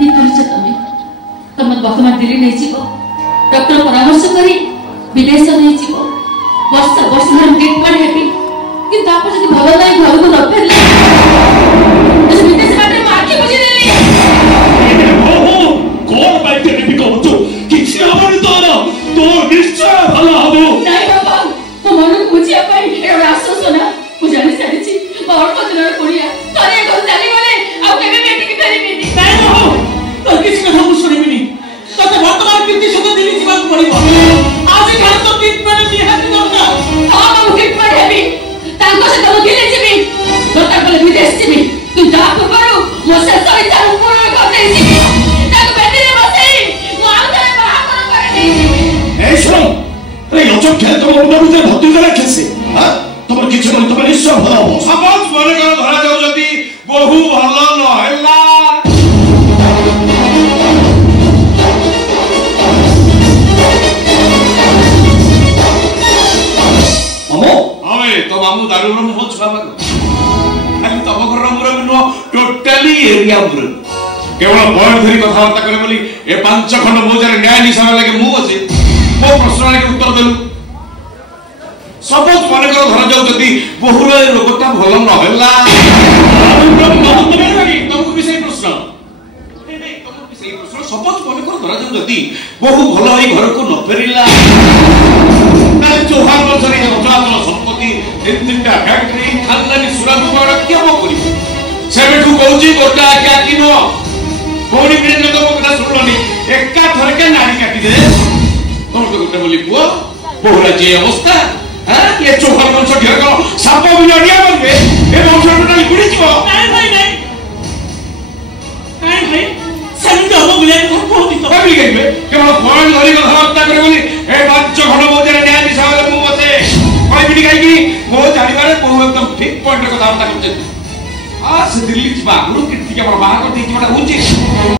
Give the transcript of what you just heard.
ठीक कहिଛ तमे तम वर्तमान दिल्ली नहीं जीवो डॉक्टर परामर्श करी विदेश नहीं जीवो वर्ष वर्ष धर ट्रीटमेंट हेबी कि तापर जदी भलो नाही घर को न फेरले तो विदेश बाटे मार्के बुझी देली ओहो कोन बाटे भी कहतो किछि हमर तो निश्चय भलो हबो नाही बाबा मो मन बुझिया पाई ए आश्वास ना मु जानि सारिछि और पदर कोरिया तरे को जानि गले आ केबे बेटी के फेरिबेनी नाही हो तो किछि कथा मु सुनिबिनी तते वर्तमान कीर्ति सत दिल्ली जीवन पड़िबो आज घर तो ट्रीटमेंट निहाती दरकार हां मु ट्रीटमेंट हेबी तांको से तो दिल्ली जीबी डॉक्टर बोले विदेश जीबी तू जा पूर्वरु मो से इच्छा पूर्ण कर दे जीबी ताको बेटी रे बसई मु आ करे बाहा कर दे जीबी ए सुन ए लचक खेल तो मोर मरुते भत्ती करे खेसे हां तमर किछि मन तमर निश्चय भलो हो सपोज मने कर धरा जाउ जदी बहु भलो न हैला मामो आवे तो मामू दारू रो मो छुआ मग खाली तब घर मुर नो टोटली एरिया मुर केवल बय धरी कथा वार्ता करे बोली ए पांच खंड मोजरे न्याय निशान लागे मु अछि मो प्रश्न के उत्तर देलु सपोज मने कर धरा जाउ जदी बहु रे रोगटा भलो न हैला तुमको भी सही प्रश्न सपोज मने कर धरा जाउ जदी बहु भलो ही घर को न फेरिला चौहान बंशरी अजातल संपत्ति तीनटा फैक्ट्री खानदानी सुरंग बड़ क्या करी सेबेठू कहूची गोटा क्या किनो कोनी बिने तो कथा सुनलनी एका थरके नाड़ी काटी दे तुम तो गोटे बोली पुओ बहुला जे अवस्था हां ये चौहान वंश ढेर को साप बिलडिया बनबे ए वंश टोटली गुडी जीवो नहीं सेमते हम बिले को कहती तो भाबी गइबे केवल पॉइंट धरी कथा वार्ता करे बोली ए पांच खंड मोजरे न्याय दिशाले मु बसे कहबिनी काई की मो जानिबारे बहु एकदम ठीक पॉइंट कथा वार्ता करछे आ से दिल्ली जीवा गुरु कीर्ति के बाहा करते जीवाटा होची